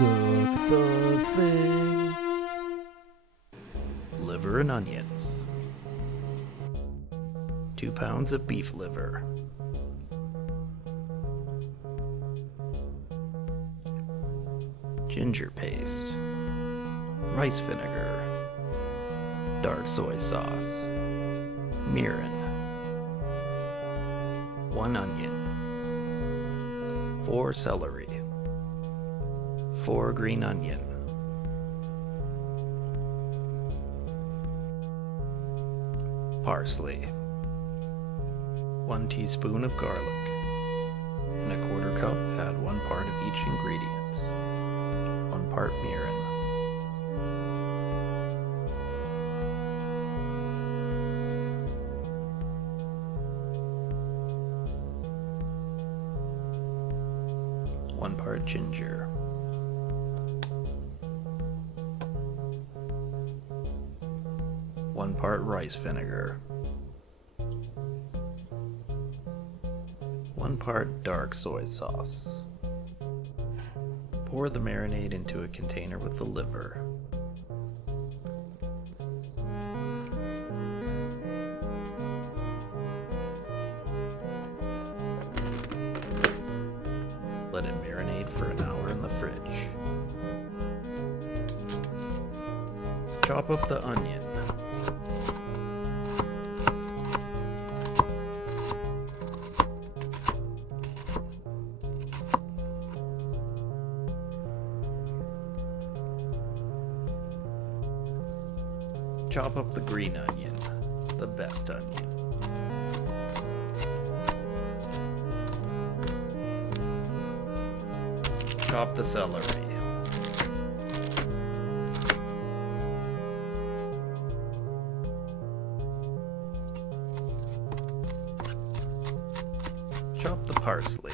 Cook the thing. Liver and onions. 2 pounds of beef liver. Ginger paste. Rice vinegar. Dark soy sauce. Mirin. 1 onion. 4 celery. 4 green onion. Parsley. 1 teaspoon of garlic. In a quarter cup, add 1 part of each ingredient. 1 part mirin. One part ginger. 1 part rice vinegar. 1 part dark soy sauce. Pour the marinade into a container with the liver. Let it marinate for an hour in the fridge. Chop up the onion. Chop up the green onion, the best onion. Chop the celery. Chop the parsley.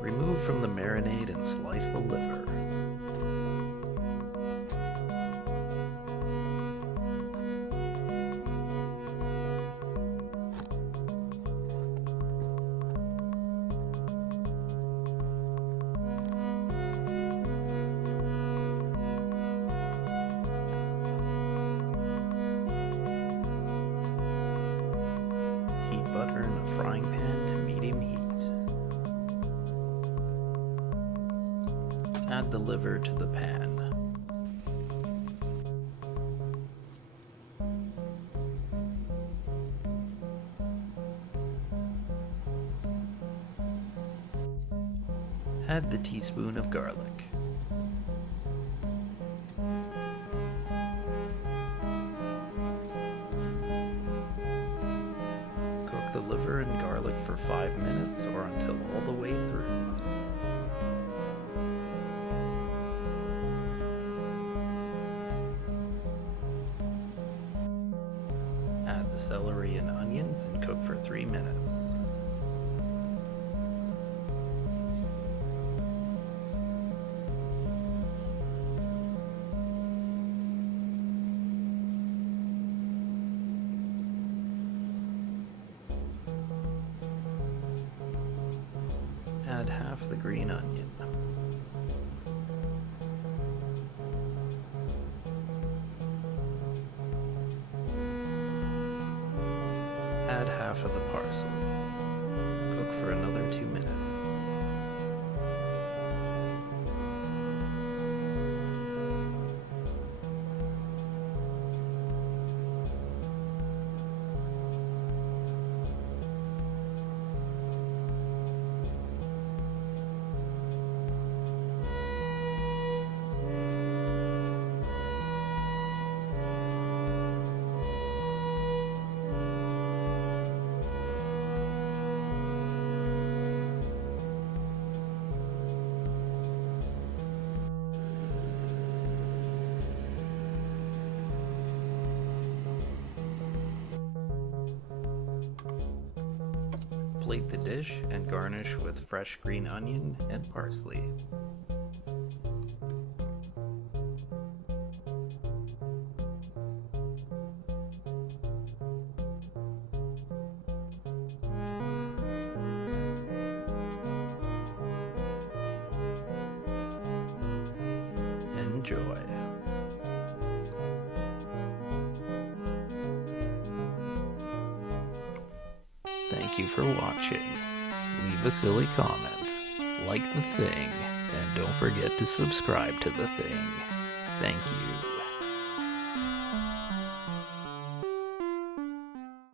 Remove from the marinade and slice the liver. Heat butter in a frying pan to medium heat. Add the liver to the pan. Add the teaspoon of garlic. Cook the liver and garlic for 5 minutes or until all the way through. Add the celery and onions and cook for 3 minutes. Add half the green onion. Add half of the parsley. Cook for another 2 minutes. Plate the dish and garnish with fresh green onion and parsley. enjoy. Thank you for watching. Leave a silly comment, like the thing, and don't forget to subscribe to the thing. Thank you.